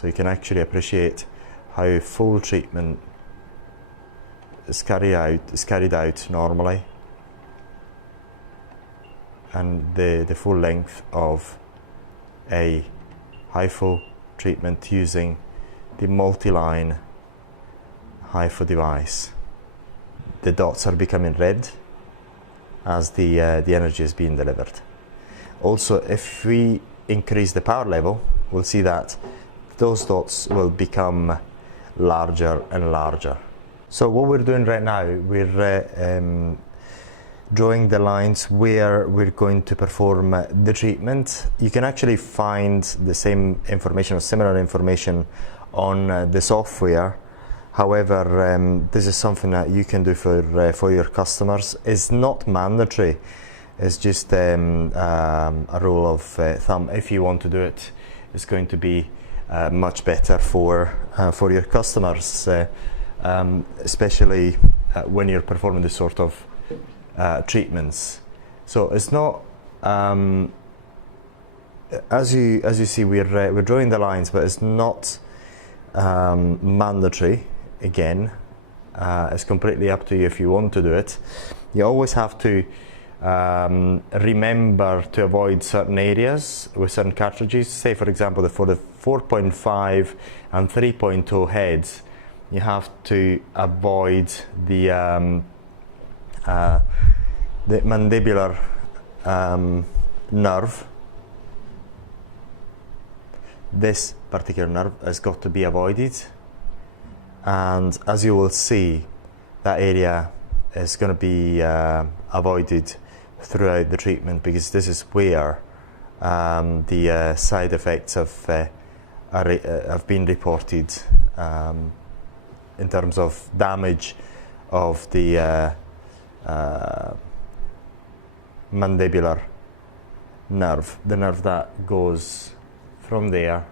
So you can actually appreciate how full treatment is carried out normally, and the full length of a Hifu treatment using the Multiline Hifu device. The dots are becoming red as the energy is being delivered. Also, if we increase the power level, we'll see that those dots will become larger and larger. So what we're doing right now, we're drawing the lines where we're going to perform the treatment. You can actually find the same information or similar information on the software. However, this is something that you can do for your customers. It's not mandatory. It's just a rule of thumb. If you want to do it, it's going to be much better for your customers, especially when you're performing this sort of treatments. So it's not, as you see, we're drawing the lines, but it's not mandatory. Again, it's completely up to you if you want to do it. You always have to remember to avoid certain areas with certain cartridges. Say, for example, for the 4.5 and 3.0 heads, you have to avoid the mandibular nerve. This particular nerve has got to be avoided, and as you will see, that area is going to be avoided throughout the treatment, because this is where the side effects have been reported in terms of damage of the mandibular nerve, the nerve that goes from there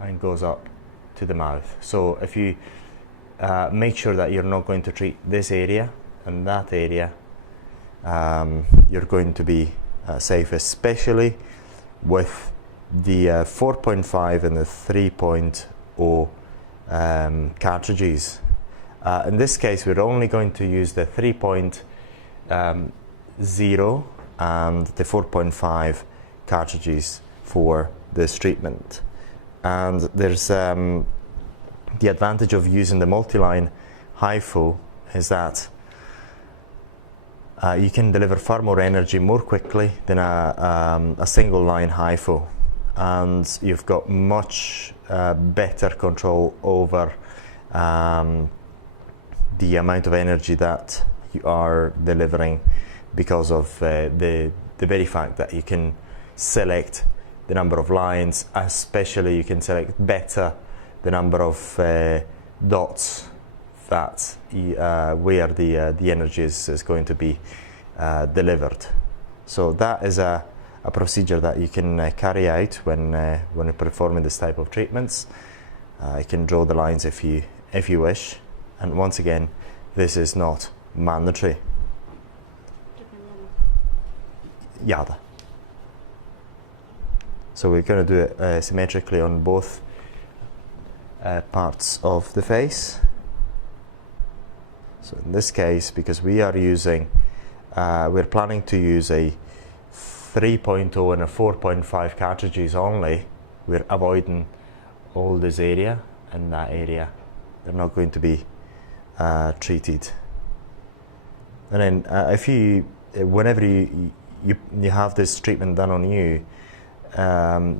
and goes up to the mouth. So if you make sure that you're not going to treat this area and that area, you're going to be safe, especially with the 4.5 and the 3.0 cartridges. In this case, we're only going to use the 3.0 and the 4.5 cartridges for this treatment. And there's the advantage of using the Multiline Hifu is that you can deliver far more energy more quickly than a single line Hifu, and you've got much better control over the amount of energy that you are delivering, because of the very fact that you can select the number of lines, especially you can select better the number of dots that where the energy is going to be delivered. So that is a procedure that you can carry out when you're performing this type of treatments. You can draw the lines if you wish, and once again, this is not mandatory. Yada. So we're going to do it symmetrically on both parts of the face. So in this case, because we are using, we're planning to use a 3.0 and a 4.5 cartridges only, we're avoiding all this area and that area. They're not going to be treated. And then if whenever you have this treatment done on you,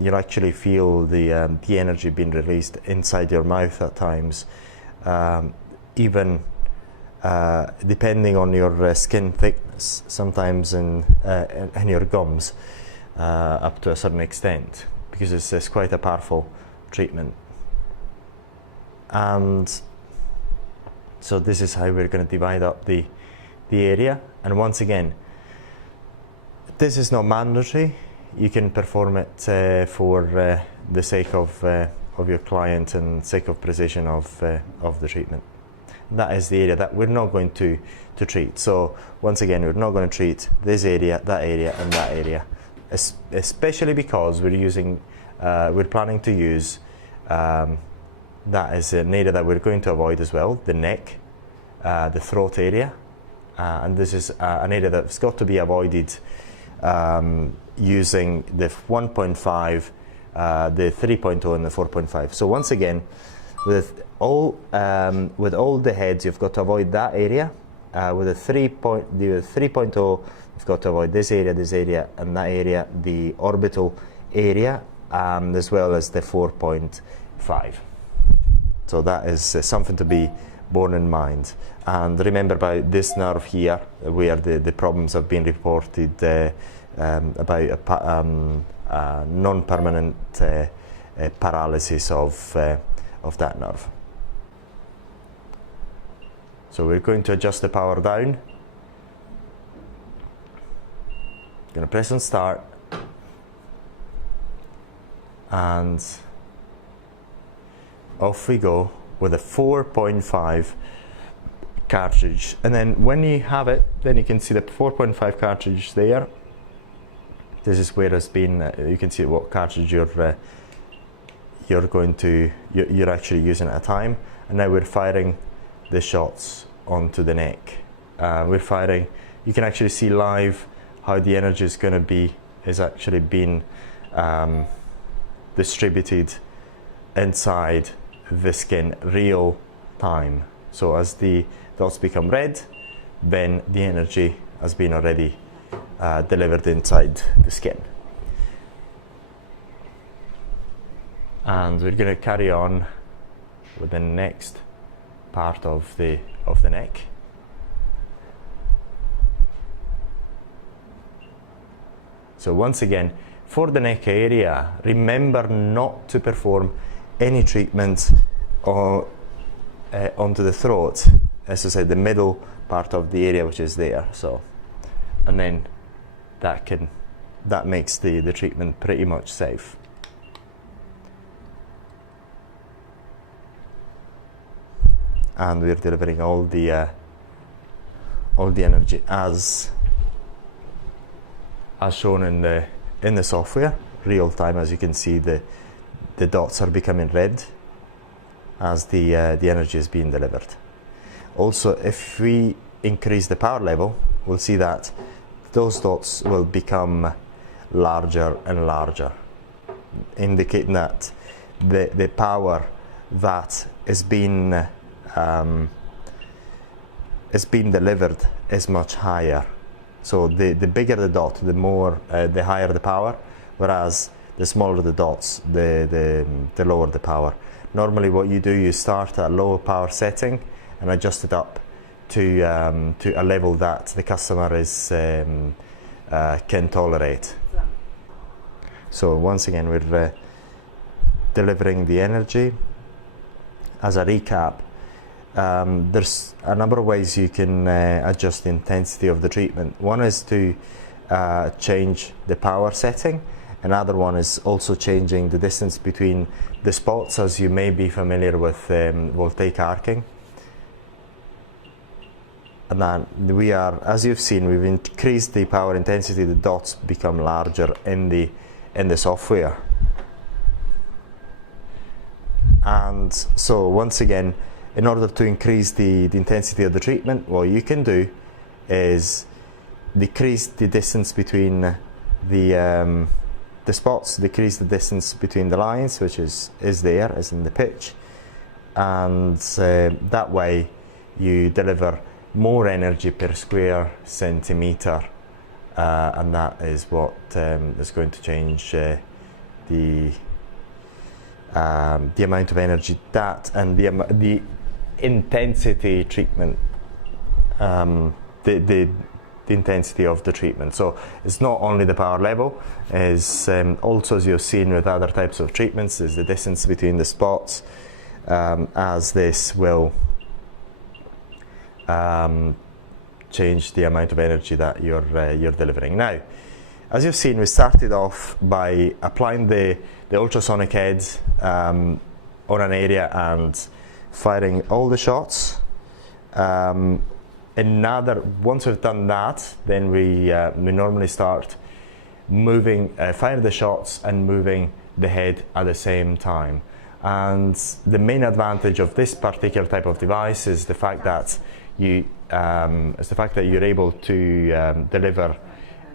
you'll actually feel the energy being released inside your mouth at times, even depending on your skin thickness, sometimes in your gums, up to a certain extent, because it's quite a powerful treatment. And so this is how we're going to divide up the area. And once again, this is not mandatory. You can perform it for the sake of your client and sake of precision of the treatment. That is the area that we're not going to treat. So once again, we're not going to treat this area, and that area, especially because we're planning to use that is an area that we're going to avoid as well, the neck, the throat area, and this is an area that's got to be avoided using the 1.5, the 3.0 and the 4.5. So once again, with all the heads, you've got to avoid that area. With the 3.0, you've got to avoid this area, and that area, the orbital area, as well as the 4.5. So that is something to be borne in mind. And remember about this nerve here, where the problems have been reported about non-permanent paralysis of that nerve. So we're going to adjust the power down. Going to press on start, and off we go with a 4.5 cartridge. And then when you have it, then you can see the 4.5 cartridge there. This is where it's been. You can see what cartridge you're actually using at a time. And now we're firing the shots onto the neck. We're firing. You can actually see live how the energy is going to be actually being distributed inside the skin real time. So as the dots become red, then the energy has been already delivered inside the skin. And we're going to carry on with the next part of the neck. So once again, for the neck area, remember not to perform any treatment onto the throat. As I said, the middle part of the area which is there. So, and then that makes the treatment pretty much safe. And we're delivering all the energy as shown in the software, real time. As you can see, the dots are becoming red as the energy is being delivered. Also, if we increase the power level, we'll see that those dots will become larger and larger, indicating that the power that is being delivered is much higher. So the bigger the dot, the higher the power, whereas the smaller the dots, the lower the power. Normally what you do, you start at a lower power setting and adjust it up to a level that the customer can tolerate. So once again, we're delivering the energy. As a recap, there's a number of ways you can adjust the intensity of the treatment. One is to change the power setting. Another one is also changing the distance between the spots, as you may be familiar with voltaic arcing. And then as you've seen, we've increased the power intensity. The dots become larger in the software. And so once again, in order to increase the intensity of the treatment, what you can do is decrease the distance between the spots, decrease the distance between the lines, which is there, as in the pitch, and that way you deliver more energy per square centimeter, and that is what is going to change the amount of energy and the intensity treatment, the intensity of the treatment. So it's not only the power level, is also, as you've seen with other types of treatments, is the distance between the spots, as this will change the amount of energy that you're delivering. Now, as you've seen, we started off by applying the ultrasonic heads on an area and firing all the shots. Once we've done that, then we normally start moving, fire the shots and moving the head at the same time. And the main advantage of this particular type of device is the fact that you're able to deliver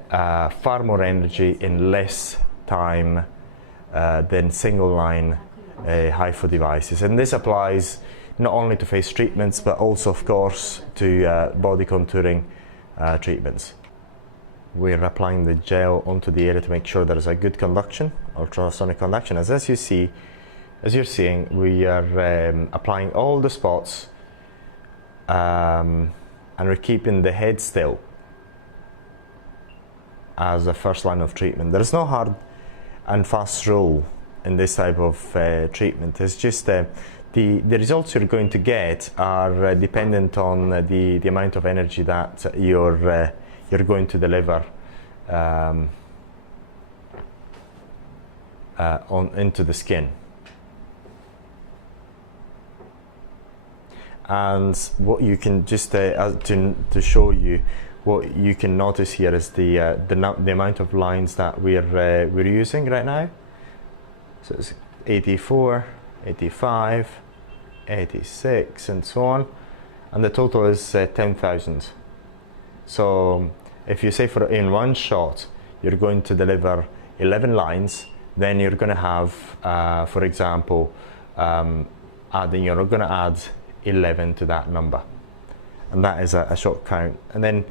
far more energy in less time than single line Hifu devices. And this applies not only to face treatments, but also, of course, to body contouring treatments. We're applying the gel onto the area to make sure there is a good conduction, ultrasonic conduction. As you're seeing, we are applying all the spots, and we're keeping the head still as a first line of treatment. There is no hard and fast rule in this type of treatment. It's just the results you're going to get are dependent on the amount of energy that you're going to deliver into the skin. And what you can just to show you, what you can notice here is the amount of lines that we're using right now. So it's 84, 85, 86, and so on, and the total is 10,000. So if you say in one shot you're going to deliver 11 lines, then you're going to have, for example, you're going to add 11 to that number, and that is a shot count. And then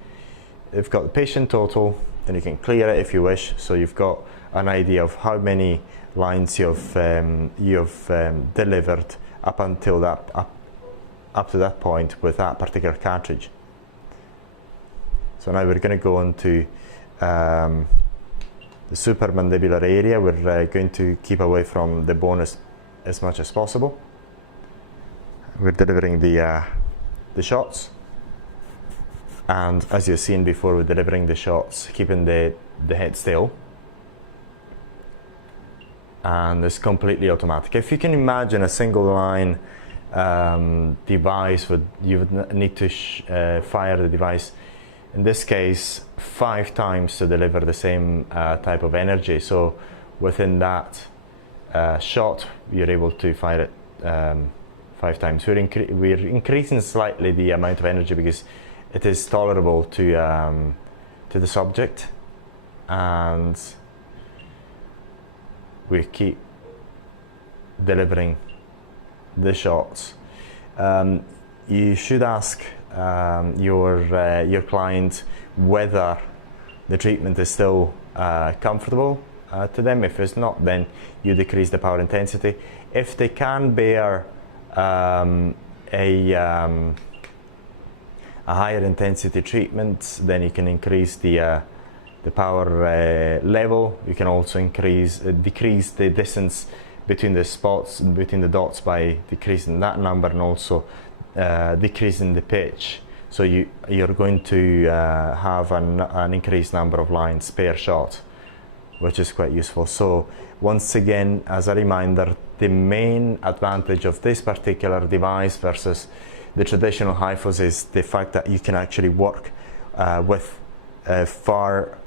you've got the patient total, then you can clear it if you wish, so you've got an idea of how many lines you've delivered up until up to that point with that particular cartridge. So now we're going to go into the supramandibular area. We're going to keep away from the bone as much as possible. We're delivering the shots, and as you've seen before, we're delivering the shots, keeping the head still, and it's completely automatic. If you can imagine a single line device, you would need to fire the device, in this case, 5 times to deliver the same type of energy. So within that shot, you're able to fire it 5 times. We're increasing slightly the amount of energy because it is tolerable to the subject, and we keep delivering the shots. You should ask your client whether the treatment is still comfortable to them. If it's not, then you decrease the power intensity. If they can bear a higher intensity treatment, then you can increase the power level. You can also decrease the distance between the spots, between the dots, by decreasing that number, and also decreasing the pitch. So you're going to have an increased number of lines per shot, which is quite useful. So once again, as a reminder, the main advantage of this particular device versus the traditional Hifus is the fact that you can actually work with far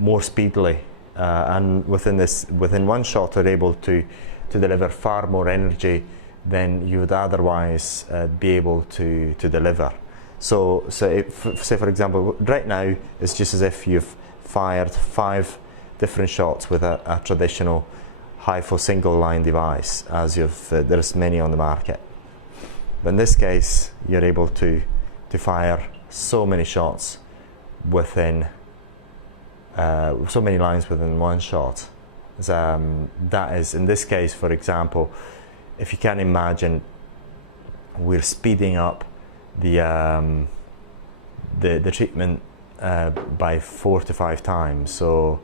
more speedily, and within one shot you're able to deliver far more energy than you would otherwise be able to deliver. So say for example, right now it's just as if you've fired 5 different shots with a traditional Hifu single line device, as there's many on the market. But in this case, you're able to fire so many shots within so many lines within one shot. That is, in this case, for example, if you can imagine, we're speeding up the treatment by 4 to 5 times. So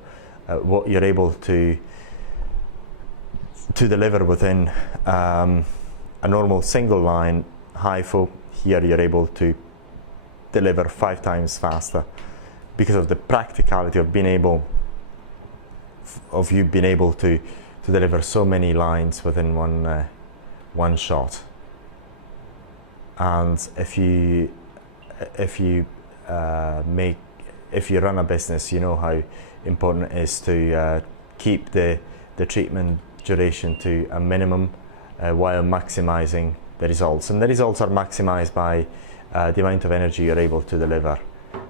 what you're able to deliver within a normal single line Hifu, here you're able to deliver 5 times faster, because of the practicality of being able to deliver so many lines within one shot. And if you run a business, you know how important it is to keep the treatment duration to a minimum while maximizing the results. And the results are maximized by the amount of energy you're able to deliver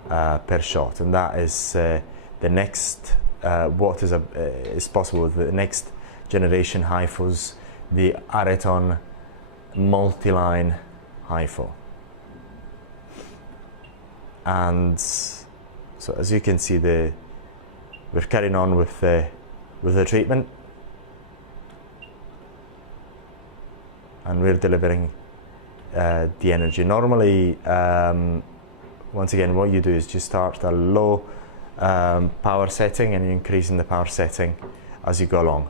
per shot. And that is the next, what is possible with the next generation Hifus, the Areton Multiline Hifu. And so as you can see, we're carrying on with the treatment, and we're delivering the energy. Normally, once again, what you do is just start a low power setting and you increase in the power setting as you go along.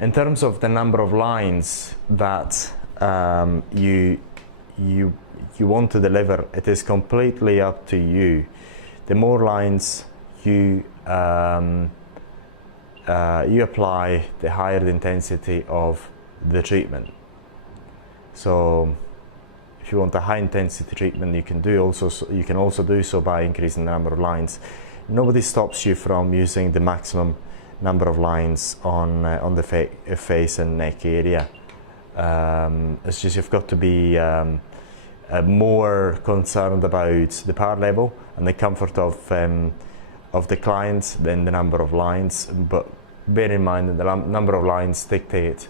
In terms of the number of lines that you want to deliver, it is completely up to you. The more lines you apply, the higher the intensity of the treatment. So if you want a high intensity treatment, you can also do so by increasing the number of lines. Nobody stops you from using the maximum number of lines on the face and neck area. It's just you've got to be more concerned about the power level and the comfort of the client than the number of lines. But bear in mind that the number of lines dictate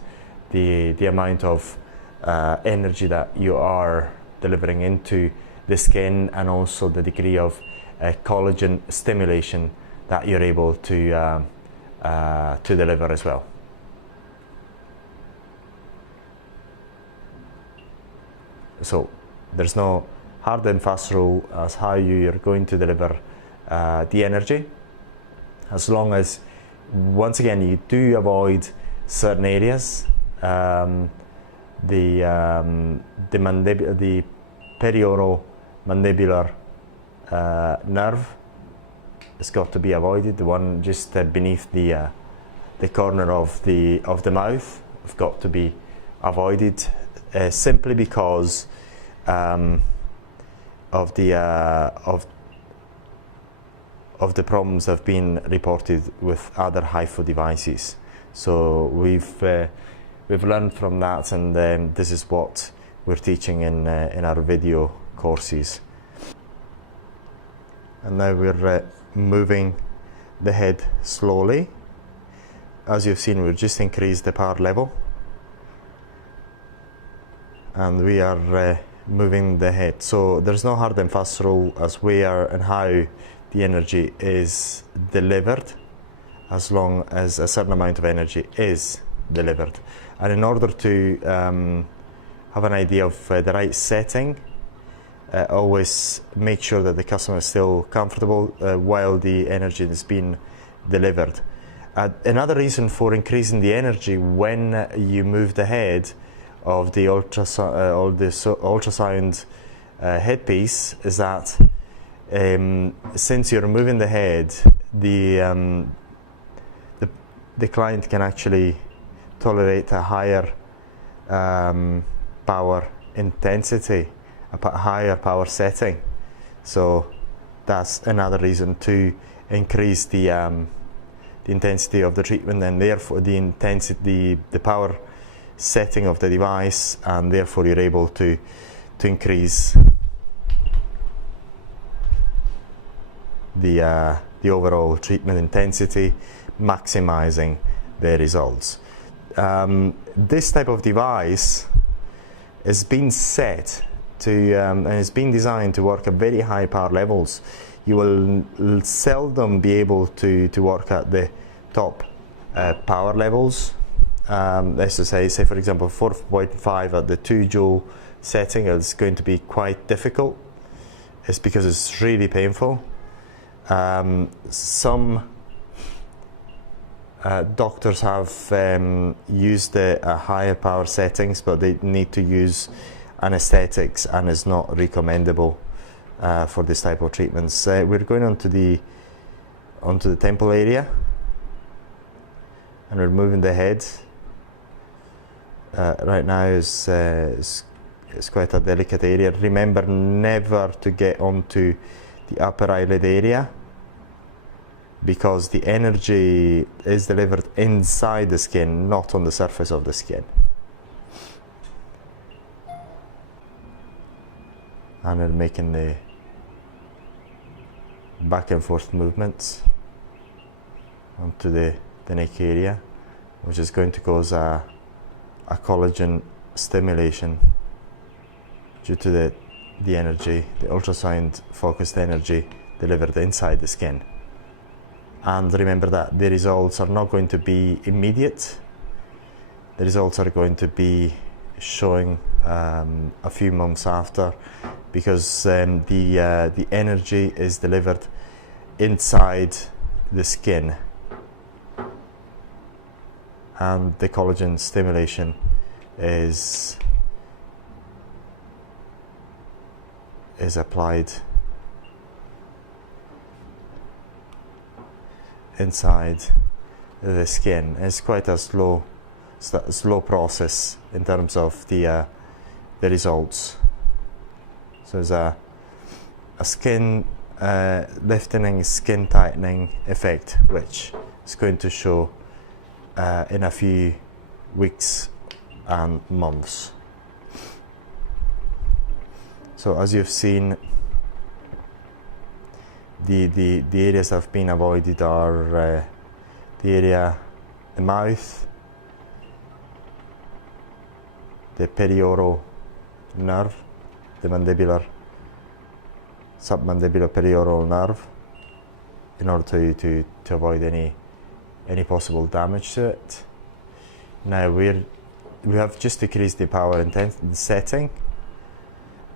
the amount of energy that you are delivering into the skin, and also the degree of collagen stimulation that you're able to deliver as well. So there's no hard and fast rule as how you're going to deliver the energy, as long as, once again, you do avoid certain areas. The perioral mandibular nerve has got to be avoided. The one just beneath the corner of the mouth have got to be avoided, simply because of the problems that have been reported with other Hifu devices. So we've learned from that, and this is what we're teaching in our video courses. And now we're moving the head slowly. As you've seen, we've just increased the power level, and we are moving the head. So there's no hard and fast rule as where and how the energy is delivered, as long as a certain amount of energy is delivered. And in order to have an idea of the right setting, always make sure that the customer is still comfortable while the energy is being delivered. Another reason for increasing the energy when you move the head of the ultrasound headpiece is that since you're moving the head, the client can actually tolerate a higher power intensity, a higher power setting. So that's another reason to increase the intensity of the treatment, and therefore the power setting of the device, and therefore you're able to increase the overall treatment intensity, maximizing the results. This type of device has been set to and has been designed to work at very high power levels. You will seldom be able to work at the top power levels. Let's just say for example 4.5 at the 2 joule setting is going to be quite difficult. It's because it's really painful. Some doctors have used higher power settings, but they need to use anesthetics, and it's not recommendable for this type of treatments. We're going onto the temple area, and we're moving the head. Right now is quite a delicate area. Remember never to get onto the upper eyelid area, because the energy is delivered inside the skin, not on the surface of the skin. And we're making the back and forth movements onto the neck area, which is going to cause a collagen stimulation due to the energy, the ultrasound focused energy delivered inside the skin. And remember that the results are not going to be immediate. The results are going to be showing a few months after, because the energy is delivered inside the skin, and the collagen stimulation is applied inside the skin. It's quite a slow process in terms of the results. So there's a skin lifting, skin tightening effect, which is going to show in a few weeks and months. So as you've seen, the areas that have been avoided are the area, the mouth, the perioral nerve, the mandibular, submandibular perioral nerve, in order to avoid any possible damage to it. Now we have just decreased the power intensity setting,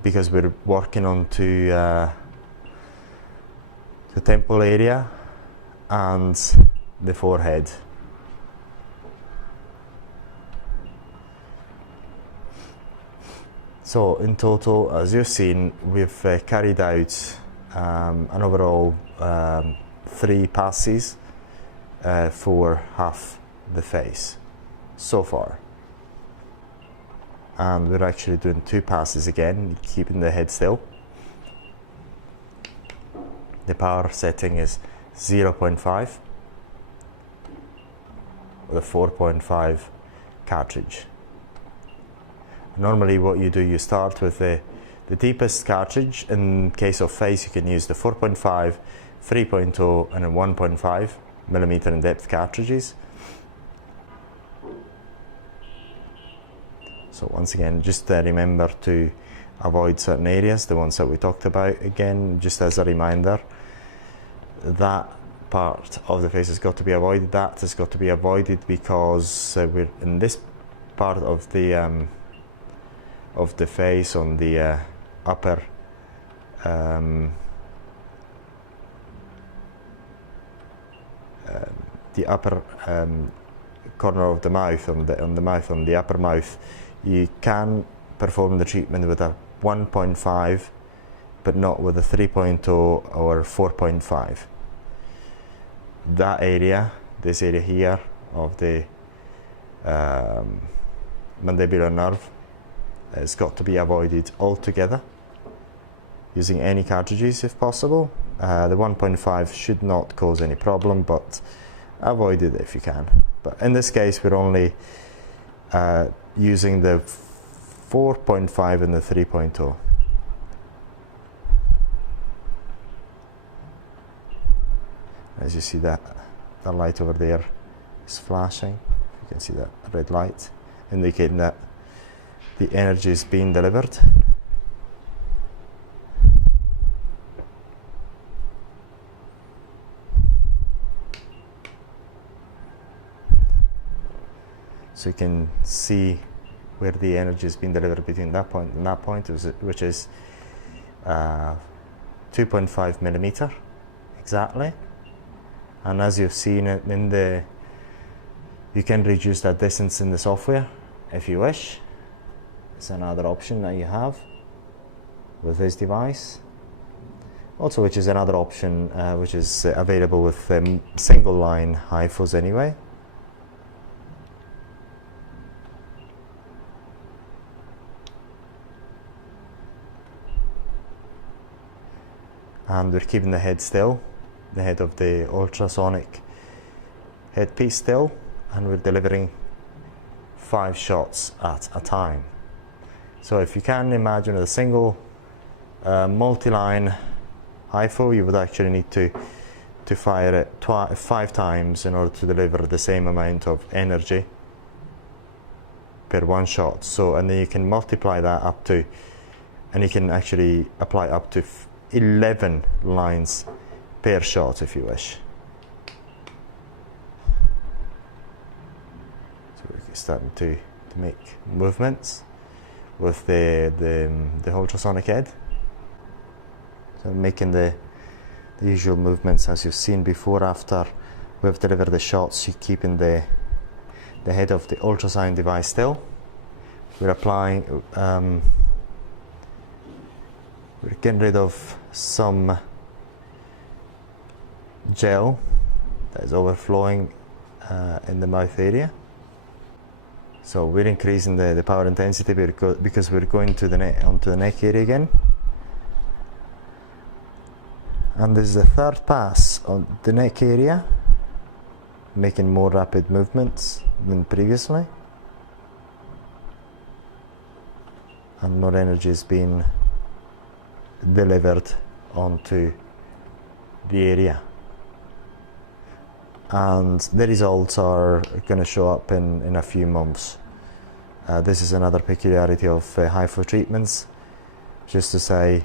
because we're working on to the temple area and the forehead. So in total, as you've seen, we've carried out an overall 3 passes for half the face so far. And we're actually doing 2 passes again, keeping the head still. The power setting is 0.5 with a 4.5 cartridge. Normally what you do, you start with the deepest cartridge. In case of face, you can use the 4.5, 3.0 and a 1.5 millimeter in depth cartridges. So once again, just remember to avoid certain areas, the ones that we talked about. Again, just as a reminder, that part of the face has got to be avoided. That has got to be avoided because we're in this part of the face, on the upper corner of the mouth, on the upper mouth. You can perform the treatment with a 1.5, but not with a 3.0 or 4.5. That area, this area here of the mandibular nerve, has got to be avoided altogether, using any cartridges if possible. The 1.5 should not cause any problem, but avoid it if you can. But in this case, we're only using the 4.5 and the 3.0. As you see, that the light over there is flashing. You can see that red light indicating that the energy is being delivered. So you can see where the energy is being delivered between that point and that point, which is 2.5 millimeter exactly. And as you've seen it you can reduce that distance in the software if you wish. It's another option that you have with this device. Also, which is another option which is available with single line Hifus anyway. And we're keeping the head still. the head of the ultrasonic headpiece still, and we're delivering 5 shots at a time. So if you can imagine a single multi-line Hifu, you would actually need to fire it 5 times in order to deliver the same amount of energy per 1 shot. So, and then you can multiply that up to, and you can actually apply up to 11 lines per shot if you wish. So we're starting to make movements with the ultrasonic head. So making the usual movements as you've seen before. After we've delivered the shots, you're keeping the head of the ultrasound device still. We're applying, we're getting rid of some gel that is overflowing in the mouth area. So we're increasing the power intensity because we're going to onto the neck area again. And this is the 3rd pass on the neck area, making more rapid movements than previously. And more energy is being delivered onto the area. And the results are going to show up in a few months. This is another peculiarity of Hifu treatments, just to say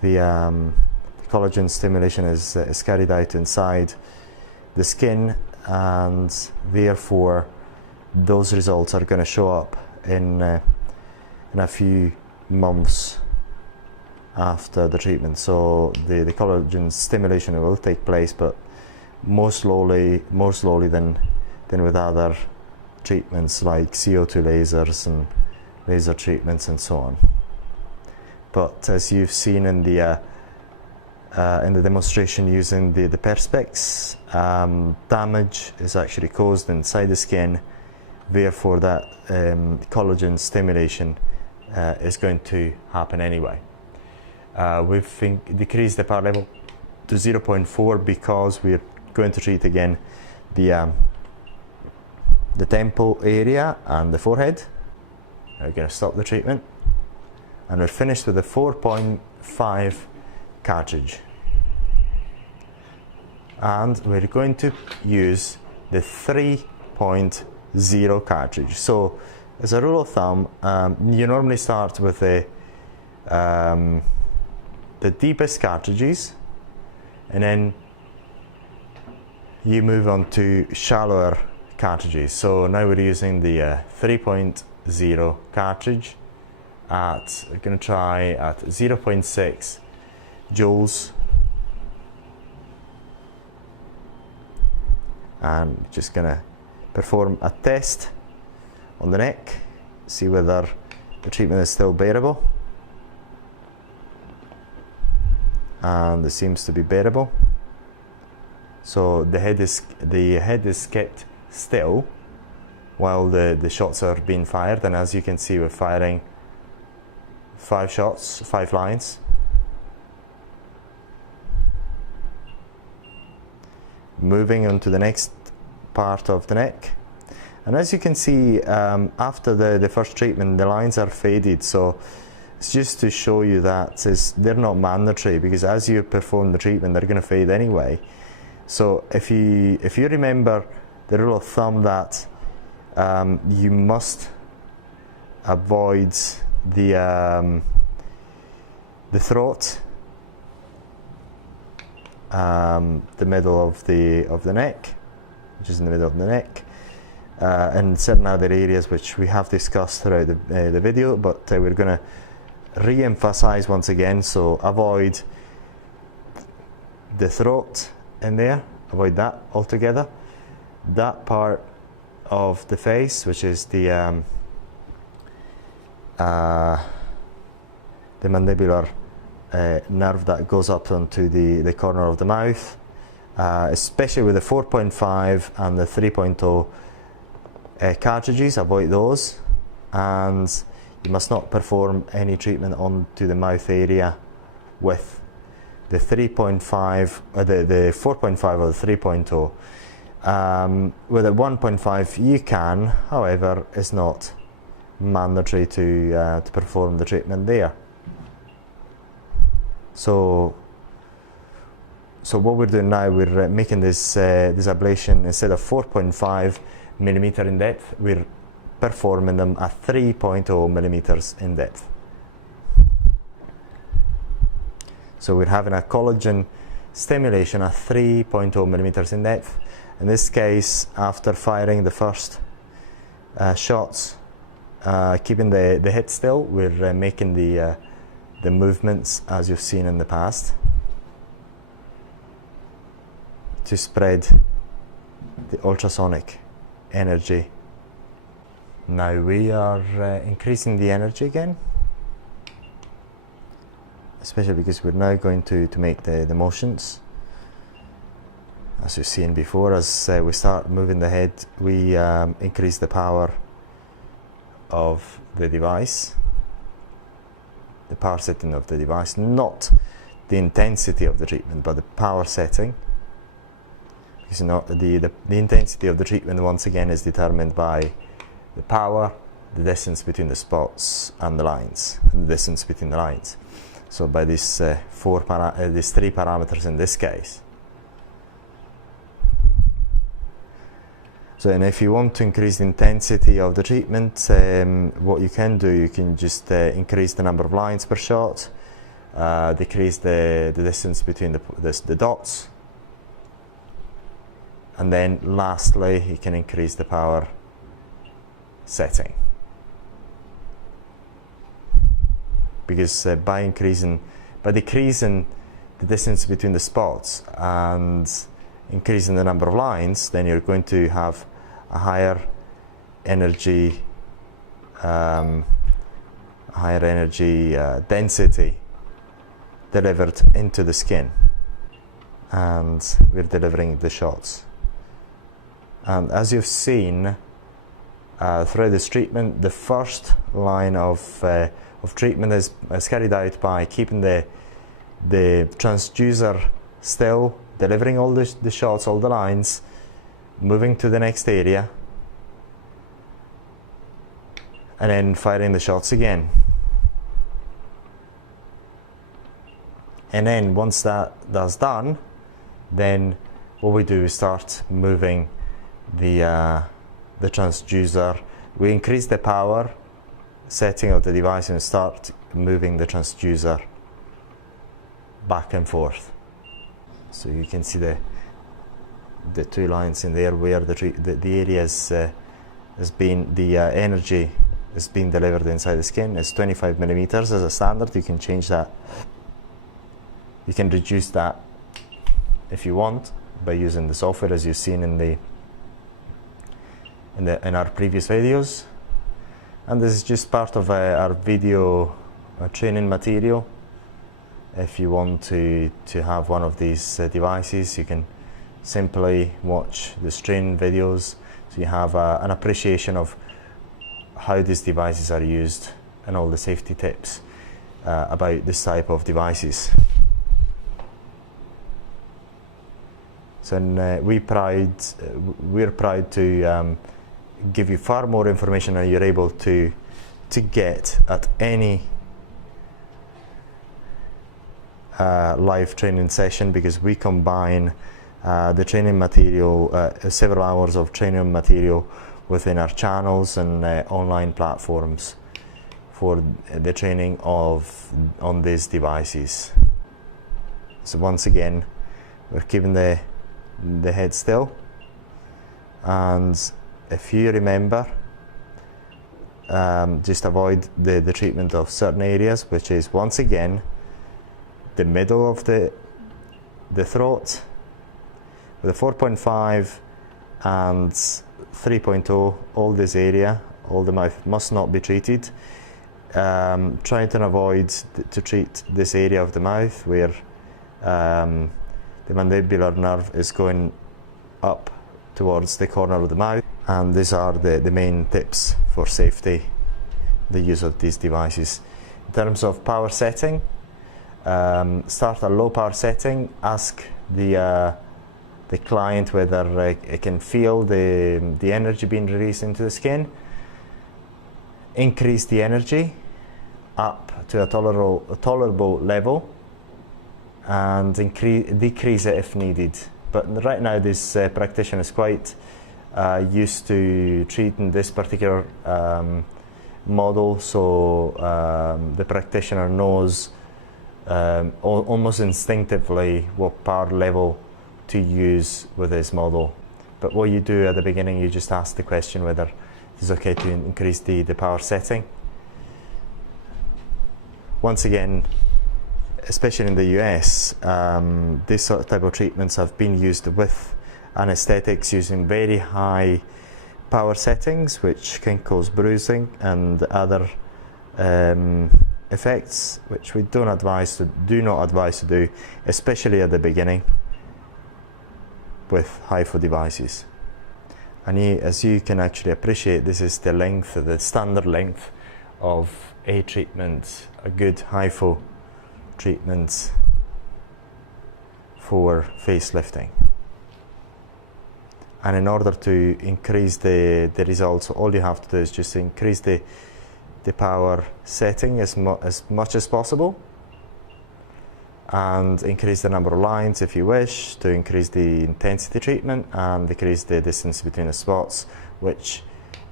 the collagen stimulation is carried out inside the skin, and therefore those results are going to show up in a few months after the treatment. So the collagen stimulation will take place, but more slowly than with other treatments like CO2 lasers and laser treatments and so on. But as you've seen in the demonstration using the perspex, damage is actually caused inside the skin. Therefore, that collagen stimulation is going to happen anyway. We've decreased the power level to 0.4 because we're going to treat again the temple area and the forehead. We're going to stop the treatment, and we're finished with the 4.5 cartridge. And we're going to use the 3.0 cartridge. So, as a rule of thumb, you normally start with the deepest cartridges, and then you move on to shallower cartridges. So now we're using the 3.0 cartridge we're going to try at 0.6 joules, and just going to perform a test on the neck, see whether the treatment is still bearable, and it seems to be bearable. So the head is kept still while the shots are being fired, and as you can see, we're firing 5 shots, 5 lines. Moving on to the next part of the neck, and as you can see, after the first treatment, the lines are faded. So it's just to show you that they're not mandatory, because as you perform the treatment, they're going to fade anyway. So if you remember the rule of thumb that you must avoid the throat, the middle of the neck, which is in the middle of the neck, and certain other areas which we have discussed throughout the video, but we're going to re-emphasize once again. So avoid the throat in there, avoid that altogether. That part of the face, which is the mandibular nerve that goes up onto the corner of the mouth, especially with the 4.5 and the 3.0 cartridges, avoid those, and you must not perform any treatment onto the mouth area with the 3.5, the 4.5 or the 3.0. With a 1.5 you can, however, it's not mandatory to perform the treatment there. So what we're doing now, we're making this ablation, instead of 4.5 millimeter in depth, we're performing them at 3.0 millimeters in depth. So we're having a collagen stimulation at 3.0 millimeters in depth. In this case, after firing the first shots, keeping the head still, we're making the movements as you've seen in the past to spread the ultrasonic energy. Now we are increasing the energy again, especially because we're now going to make the motions. As you've seen before, as we start moving the head, we increase the power of the device, the power setting of the device, not the intensity of the treatment, but the power setting. Because the intensity of the treatment, once again, is determined by the power, the distance between the spots and the lines, and the distance between the lines. So by these these 3 parameters in this case. So, and if you want to increase the intensity of the treatment, what you can do, you can just increase the number of lines per shot, decrease the distance between the dots, and then lastly you can increase the power setting. Because by decreasing the distance between the spots and increasing the number of lines, then you're going to have a higher energy density delivered into the skin, and we're delivering the shots. And as you've seen throughout this treatment, the first line of treatment is carried out by keeping the transducer still, delivering all the shots, all the lines, moving to the next area, and then firing the shots again. And then once that's done, then what we do is start moving the transducer. We increase the power setting of the device and start moving the transducer back and forth. So you can see the 2 lines in there where the area has been, the energy is being delivered inside the skin. It's 25 millimeters as a standard. You can change that. You can reduce that if you want by using the software, as you've seen in our previous videos. And this is just part of our video training material. If you want to have one of these devices, you can simply watch the training videos, so you have an appreciation of how these devices are used and all the safety tips about this type of devices. So we're proud to give you far more information than you're able to get at any live training session, because we combine the training material, several hours of training material within our channels and online platforms for the training on these devices. So once again, we're keeping the head still, and if you remember, just avoid the treatment of certain areas, which is once again the middle of the throat. With the 4.5 and 3.0, all this area, all the mouth must not be treated. Try to avoid to treat this area of the mouth where the mandibular nerve is going up towards the corner of the mouth. And these are the main tips for safety, the use of these devices. In terms of power setting, start a low power setting, ask the client whether it can feel the energy being released into the skin, increase the energy up to a tolerable level, and decrease it if needed. But right now this practitioner is quite used to treating this particular model, so the practitioner knows almost instinctively what power level to use with this model. But what you do at the beginning, you just ask the question whether it's okay to increase the power setting. Once again, especially in the US, this sort of type of treatments have been used with anesthetics using very high power settings, which can cause bruising and other effects, which we do not advise to do, especially at the beginning with Hifu devices. And as you can actually appreciate, this is the length, the standard length of a treatment, a good Hifu treatment for facelifting. And in order to increase the results, all you have to do is just increase the power setting as much as possible, and increase the number of lines if you wish, to increase the intensity treatment and decrease the distance between the spots, which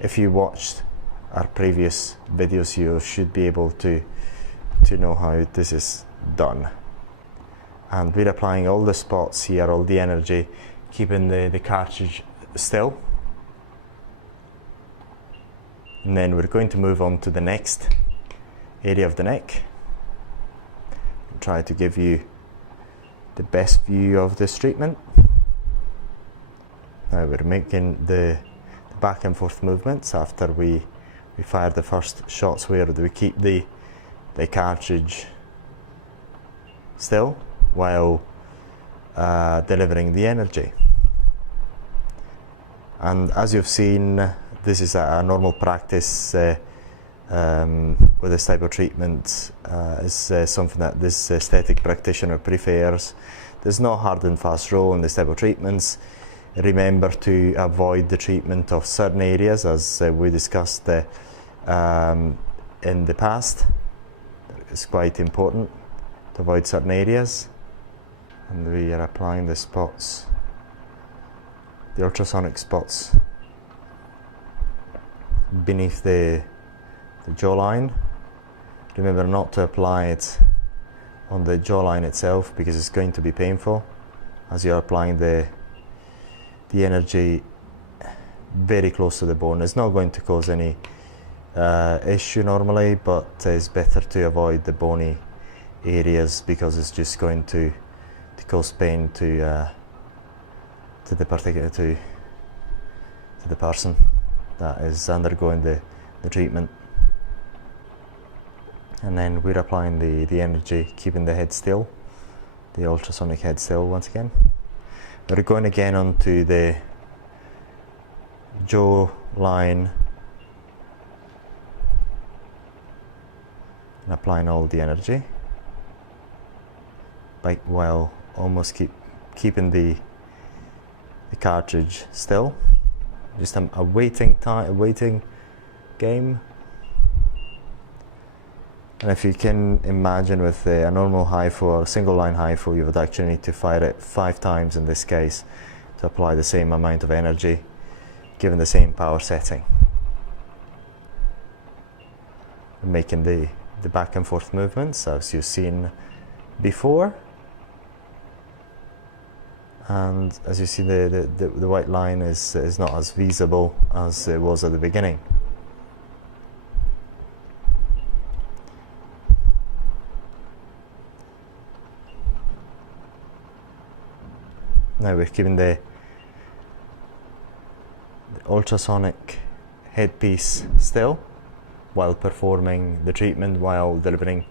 if you watched our previous videos you should be able to know how this is done. And we're applying all the spots here, all the energy, keeping the cartridge still. And then we're going to move on to the next area of the neck. Try to give you the best view of this treatment. Now we're making the back and forth movements after we fire the first shots, where we keep the cartridge still while delivering the energy. And as you've seen, this is a normal practice with this type of treatment. Is something that this aesthetic practitioner prefers. There's no hard and fast rule in this type of treatments. Remember to avoid the treatment of certain areas, as we discussed in the past. It's quite important to avoid certain areas. And we are applying the spots, the ultrasonic spots, beneath the jawline. Remember not to apply it on the jawline itself, because it's going to be painful as you're applying the energy very close to the bone. It's not going to cause any issue normally, but it's better to avoid the bony areas, because it's just going to cause pain to the person that is undergoing the treatment. And then we're applying the energy, keeping the head still, the ultrasonic head still once again. We're going again onto the jaw line and applying all the energy, while almost keeping the cartridge still. Just a waiting game. And if you can imagine, with a normal Hifu or single line Hifu, you would actually need to fire it 5 times in this case to apply the same amount of energy, given the same power setting. Making the back and forth movements as you've seen before. And as you see, the white line is not as visible as it was at the beginning. Now we're keeping the ultrasonic headpiece still while performing the treatment, while delivering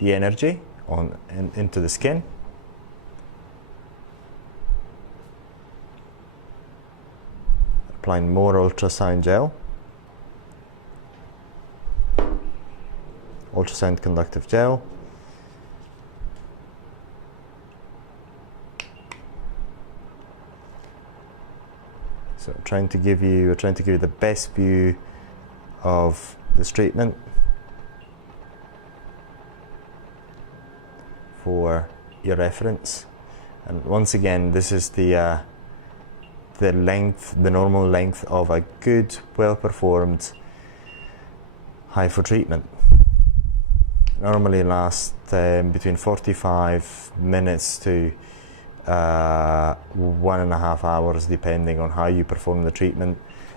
the energy into the skin. Applying more ultrasound gel, ultrasound conductive gel, So trying to give you the best view of this treatment for your reference. And once again, this is the normal length of a good, well-performed Hifu treatment. Normally lasts between 45 minutes to 1.5 hours, depending on how you perform the treatment.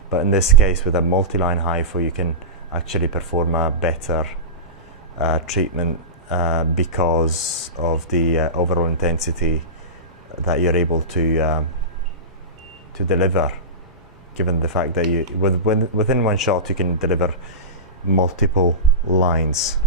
But in this case, with a multi-line Hifu, you can actually perform a better treatment because of the overall intensity that you're able to deliver, given the fact that within one shot you can deliver multiple lines.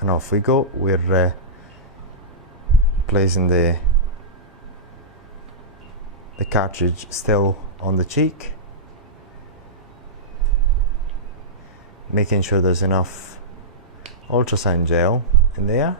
And off we go. We're placing the cartridge still on the cheek, making sure there's enough ultrasound gel in there.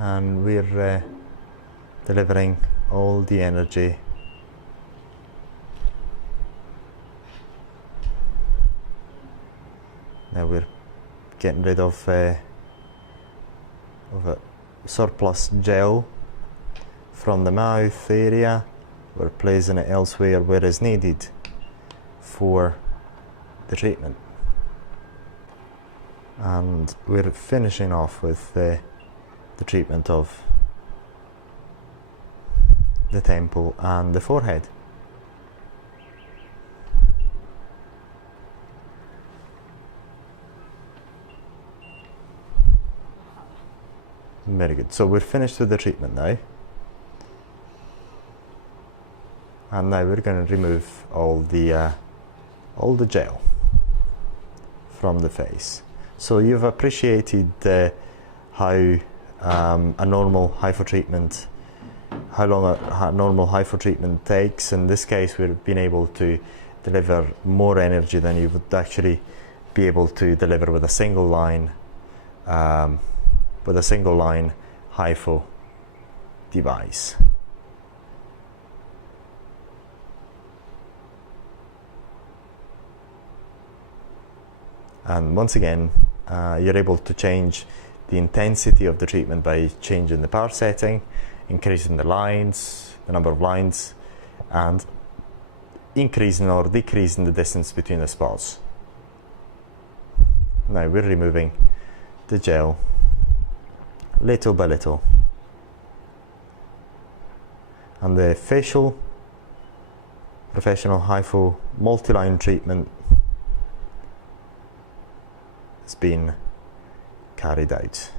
And we're delivering all the energy now. We're getting rid of a surplus gel from the mouth area. We're placing it elsewhere where it's needed for the treatment, and we're finishing off with the treatment of the temple and the forehead. Very good. So we're finished with the treatment now, and now we're going to remove all the gel from the face. So you've appreciated how a normal Hifu treatment, how long a normal Hifu treatment takes. In this case, we've been able to deliver more energy than you would actually be able to deliver with a single line Hifu device. And once again, you're able to change the intensity of the treatment by changing the power setting, increasing the lines, the number of lines, and increasing or decreasing the distance between the spots. Now we're removing the gel little by little, and the facial professional Hifu multi-line treatment has been carried out.